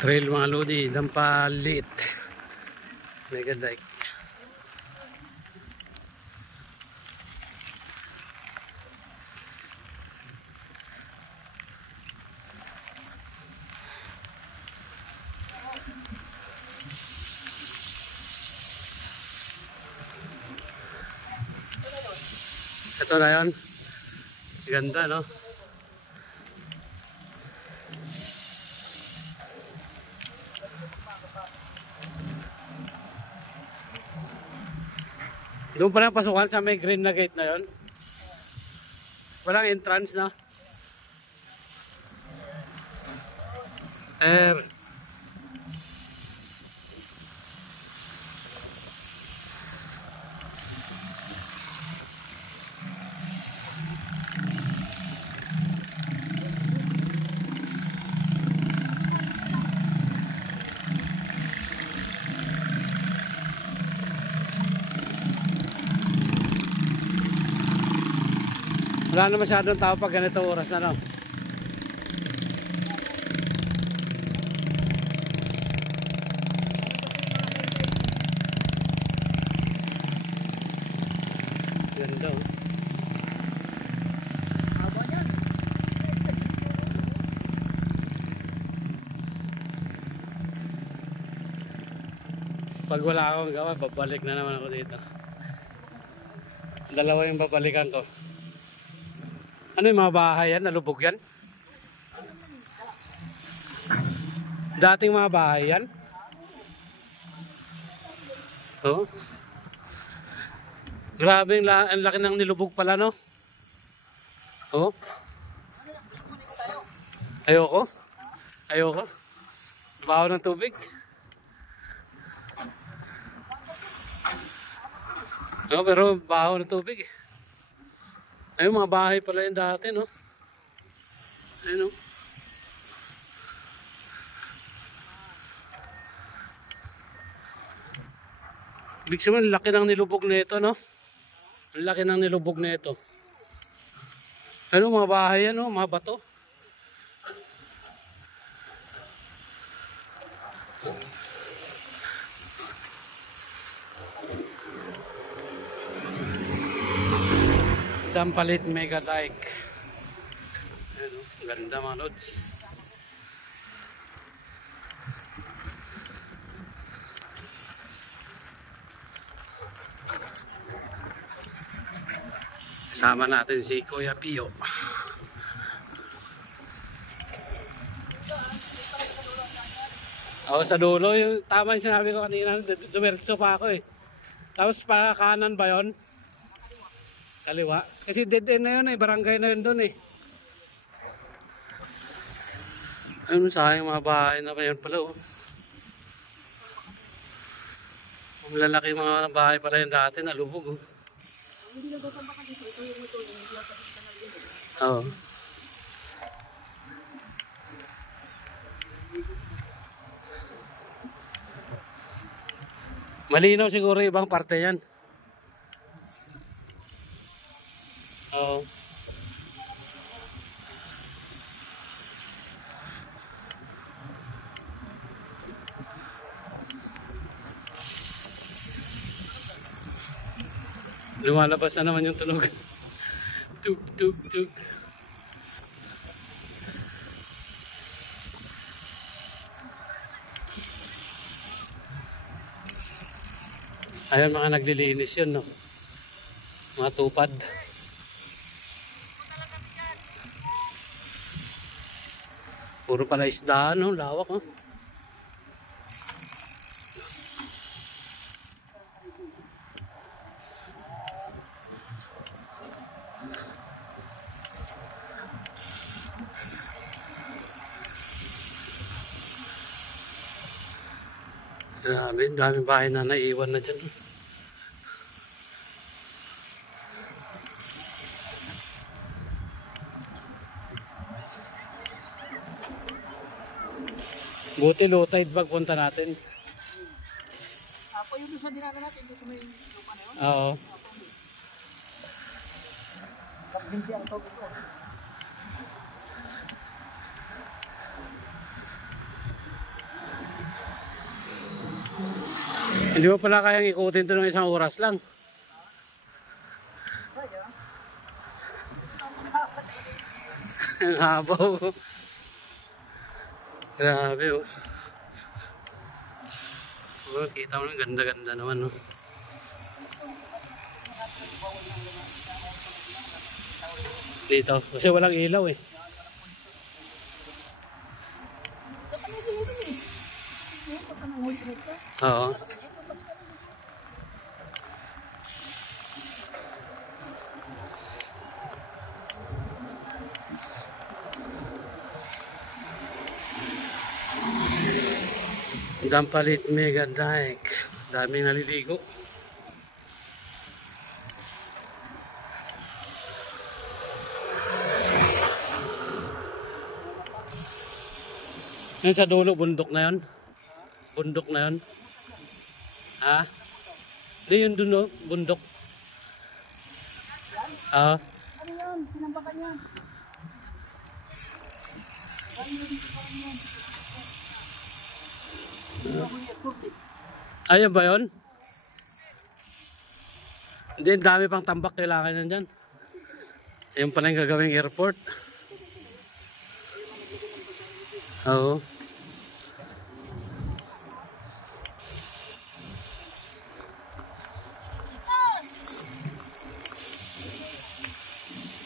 Trail mga lodi, Dampalit, Mega Dike. Ito na yun. Ganda, no? Doon pa lang pasukan sa may green na gate na yun. Walang entrance na. Wala na masyadong tao pag ganito oras na, no? Ganda, oh. Pag wala akong gawa, babalik na naman ako dito. Dalawa yung babalikan ko. Ano yung mga bahay yan? Nalubog yan? Dating mga bahay yan? Oo. Grabe, ang laki ng nilubog pala, no? Oo. Ayoko. Ayoko. Baho ng tubig. Oo, pero baho ng tubig. Ayun, mga bahay pala yun dati, no? Ayun, no? Ibig sabihin, laki ng nilubog na ito, no? Ang laki ng nilubog na ito. Ayun, mga bahay yan, no? Mga bato. Dampalit Mega Dike. Ayan, ganda mga lods. Kasama natin si Kuya Pio. Ako sa dulo, yung tama yung sinabi ko kanina, dumiretso pa ako eh. Tapos pa kanan ba yun? Kaliwa. Kasi dead end na yun eh. Barangay na yun doon eh. Ayun, sayang mga bahay na pa yun pala oh. Malalaki mga bahay pala yun dati. Nalubog oh. Oo. Malinaw siguro ibang parte yan. Oo. Lumalabas na naman yung tunog. Tug, tug, tug. Ayun, mga naglilinis yun, no? Mga tupad. Puro pala isda, no? Lawak, no? Grabe, daming bahay na naiiwan na dyan. Buti low tide pagpunta natin. Ako yung isa dinala natin, dito may lupa na yun. Oo. Kapinti ang tawag ito. Hindi mo pala kayang ikutin ito ng isang oras lang. Ang habaw. Grabe oh. Oh, kita mo ng ganda-ganda naman no. Dito, kasi walang ilaw eh. Oo. Dampalit Mega Dike. Daming naliligo. Yan sa dulo, bundok na yun. Bundok na yun. Ha? Hindi yun dun, no? Bundok. Ah. Ano yan? Sinampakan yan. Ayun ba yun? Hindi, dami pang tambak kailangan yan dyan. Ayun pala yung gagawing airport. Oo.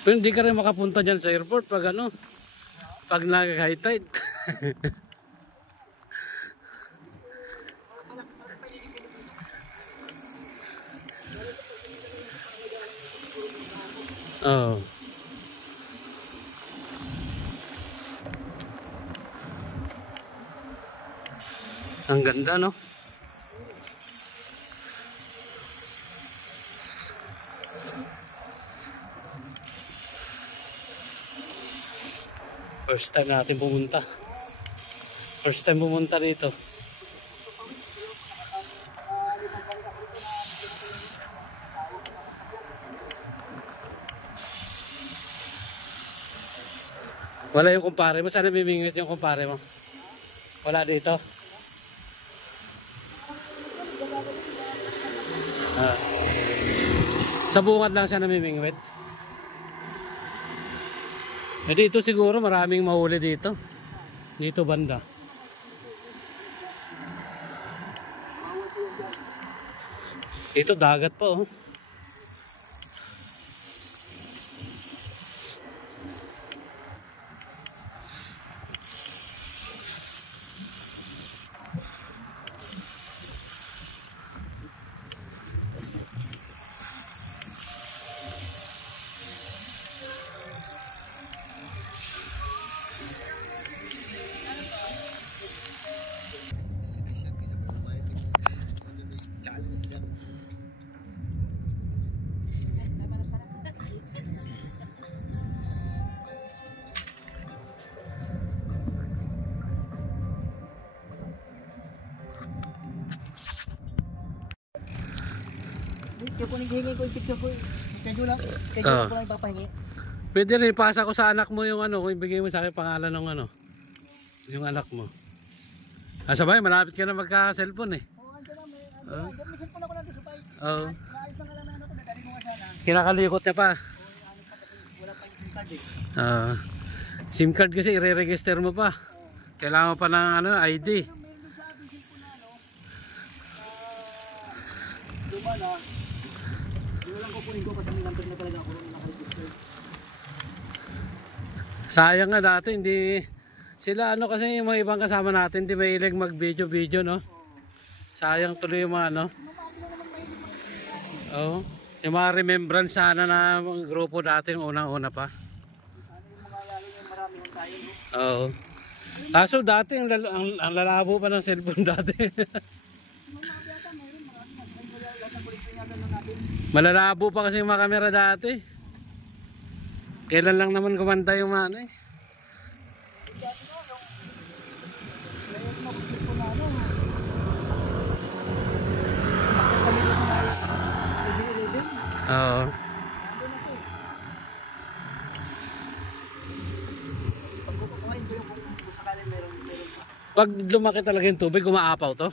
Pero hindi ka rin makapunta dyan sa airport pag ano, pag nag-high tide. Oo. Ang ganda no? First time natin pumunta. First time pumunta dito. Wala yung kumpare mo. Sana bibingwit yung kumpare mo. Wala dito. Sa bungad lang siya namimingwit. Eh dito siguro maraming mahuli dito. Dito banda. Dito dagat pa oh. Kaya po naghihingi ko yung picture ko. Kaya lang ko lang ipapahingi. Pwede rin ipasa ko sa anak mo yung ano, kung ibigay mo sa akin pangalan ng ano, yung anak mo. Sabay, malapit ka na magka-cellphone eh. Oo, andyan lang. May cellphone ako natin sa tayo. Oo. Naayos na kalaman ako. Nagdali ko nga sana. Kinakalikot niya pa. Wala pa yung SIM card eh. SIM card kasi i-re-register mo pa. Kailangan mo pa ng ano, ID. Meron doon sa ating cellphone na ano. Luma na. Hindi lang kukunin ko kasi may number na talaga ako nung nakaregister. Sayang nga dati, hindi sila ano kasi yung mga ibang kasama natin, hindi mahilig mag-video no? Sayang tuloy yung mga ano. Oo. Yung mga remembrance sana na grupo dati yung unang-una pa. Oo. Kaso dati ang lalabo pa ng cellphone dati. Malalabo pa kasi yung mga camera dati. Kailan lang naman kumanta yung mga ano eh. Oo. Pag lumaki talaga yung tubig, umaapaw to?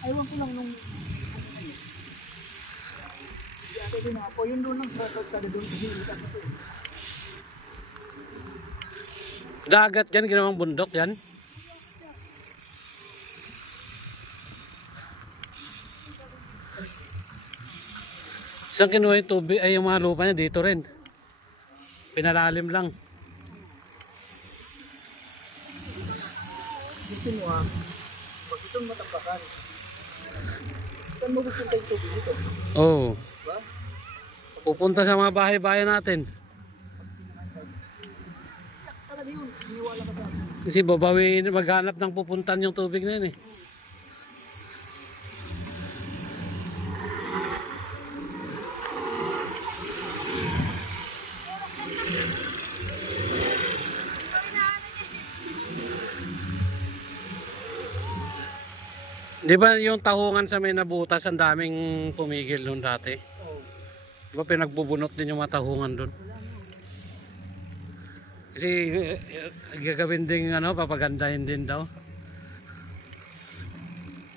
Ay Aywan ko lang nung hindi ako din ako. Yun doon lang sa doon kasi itas na to. Dagat yan, ginawang bundok yan. Saan kinuha yung tubig, ay yung mga lupa niya dito rin. Pinalalim lang. Dito mo pag itong matambakan, saan mo pupunta yung tubig dito? Oo. Diba? Pupunta sa mga bahay-bahay natin. Talaga yun, iniwala ka sa akin. Kasi babawin, maghanap ng pupuntan yung tubig na yun eh. Di ba yung tahungan sa may nabutas, ang daming pumigil noon dati? Oo. Di ba pinagbubunot din yung mga tahungan doon? Kasi gagawin din papagandahin din daw.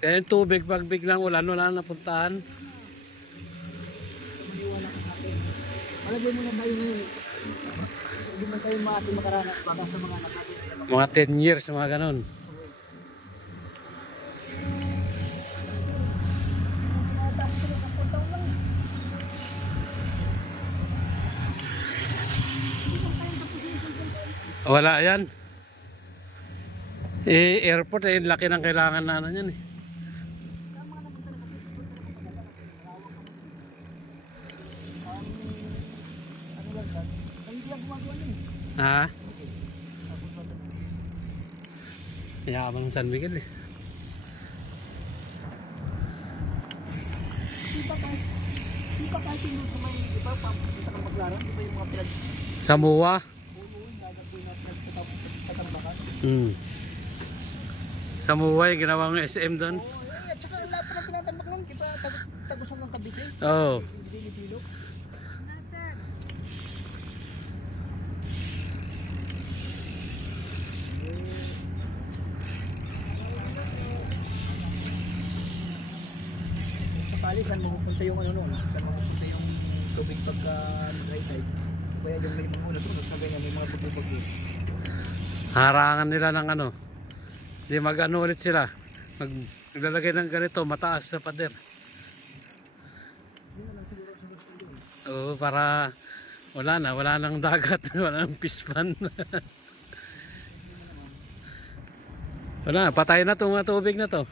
Kaya yung tubig pag biglang ulan, wala na napuntahan. Maniwala ka sa akin. Alagay mo na ba yun ngayon? Hindi man tayo maating makaranas baka sa mga anak natin. Mga 10 years, mga ganon. Wala yan. Airport laki ng kailangan na yan eh. Ha? Yaman ng San Miguel eh. Di ba kahit yung may iba papunta kang maglarang, di ba yung mga Samoa? Samoa yung ginawang SM doon. At saka lahat na tinatambak nun, di ba tagusong ng Cavite? Oo. Sakali saan mapupunta yung ano nun? Saan mapupunta yung tubig pagka dry tide? Kaya yung may mga ulat nun, sabi niya may mga bagyo-bagyo. Harangan nila ng ano. Di mag-ano ulit sila. Maglalagay ng ganito, mataas sa pader. Oo, para wala nang dagat, wala nang pispan. Wala, patay na itong mga tubig na to.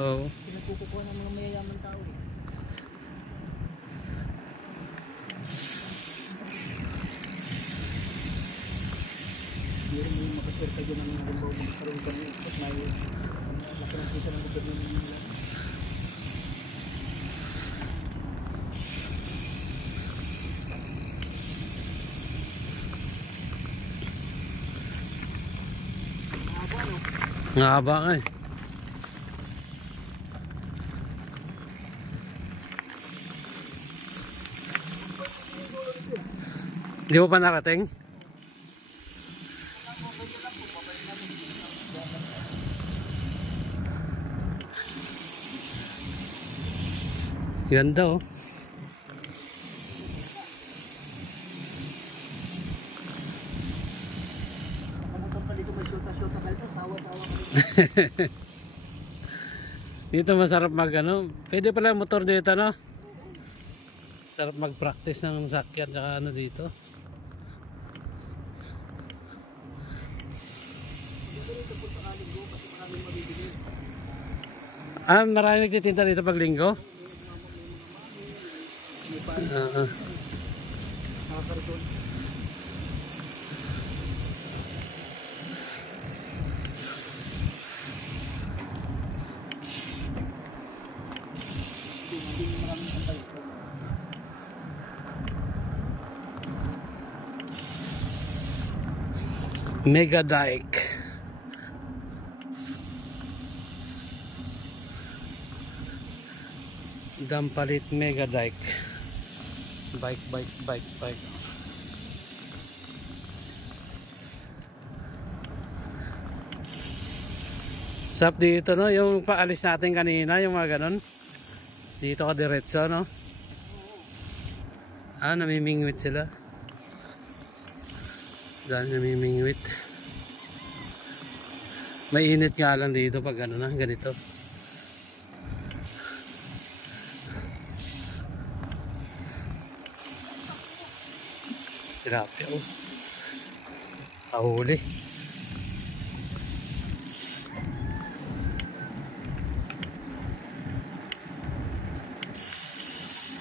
Oo. Pinagkukukuha ng mga mayayaman tao. Hindi rin yung makaswerte dyan ng halimbawa magkaroon kami at may laki ng kita ng gobyerno ng Manila. Nga ba nga eh. Di mo pa narating? Ganda oh. Kamutan pa dito may syota-syota ka dito, sawa-sawa ka dito. Dito masarap mag ano. Pwede pala motor dito no? Sarap mag-practice ng sakyan saka ano dito. Marami nagtitinda dito pag linggo? Mega Dike. Dampalit Mega Dike. Bike. Sap dito, no? Yung paalis natin kanina, yung mga ganon. Dito ka diretso, no? Ah, namimingwit sila. Dahil namimingwit. Mainit nga lang dito pag ano na, ganito. Tilapia, oh. Ahuli.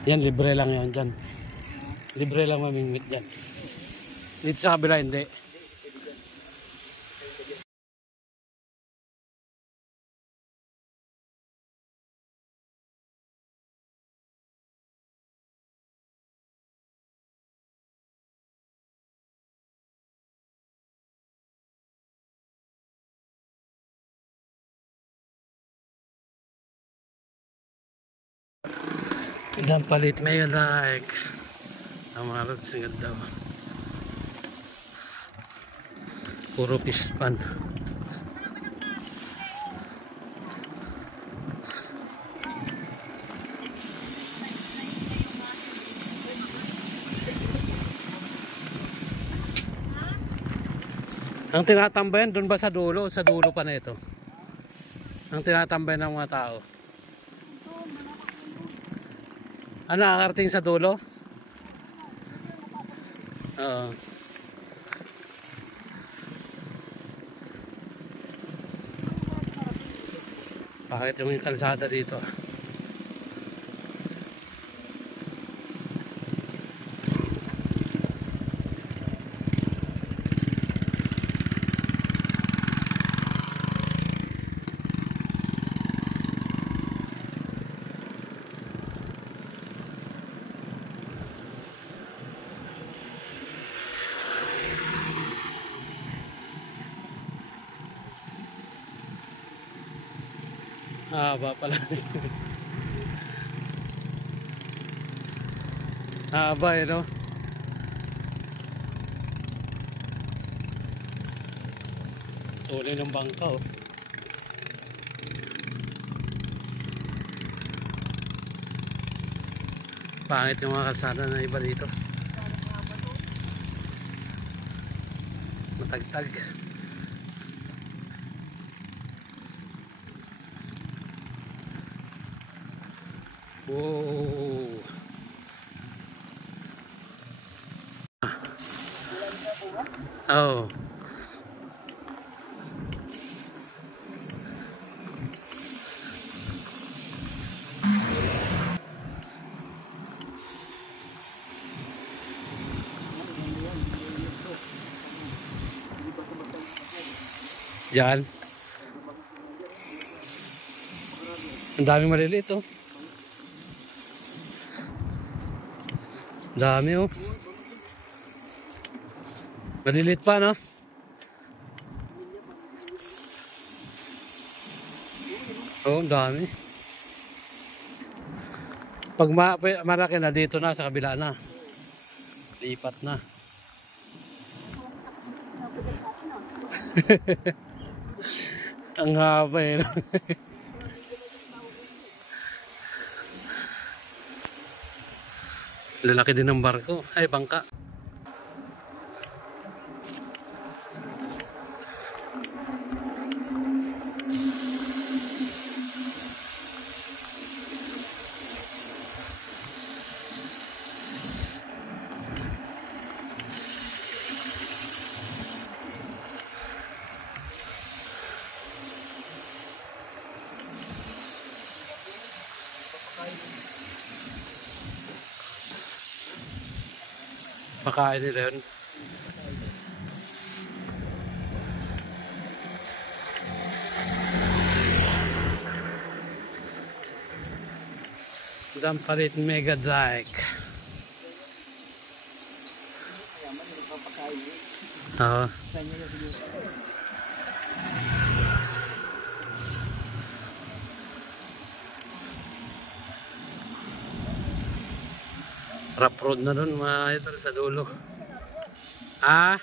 Yan, libre lang yan dyan. Libre lang mamingwit dyan. Dito sa kabila, hindi. Ang palit may like. Ang mga rods ng daw. Puro pispan. Ang tinatambayan doon ba sa dulo? Sa dulo pa na ito. Ang tinatambayan ng mga tao. Ano, nakakarating sa dulo? Oo. Bakit yung kalsada dito? Haba pala. Haba eh, no? Tuloy ng bangka, oh. Pangit yung mga kalsada na iba dito. Matagtag. Wow. Oh. Diyan. Ang daming maliliit, oh. Dami, oh. Maliliit pa, no? Oh, dami. Pag maraki na, dito na, sa kabila na. Lipat na. Ang haba eh. Lalaki din ng barko. Ay, bangka. Pakain nila yun. Dampalit mega dike. Oo. Rough road na dun mga idol sa dulo. Ah?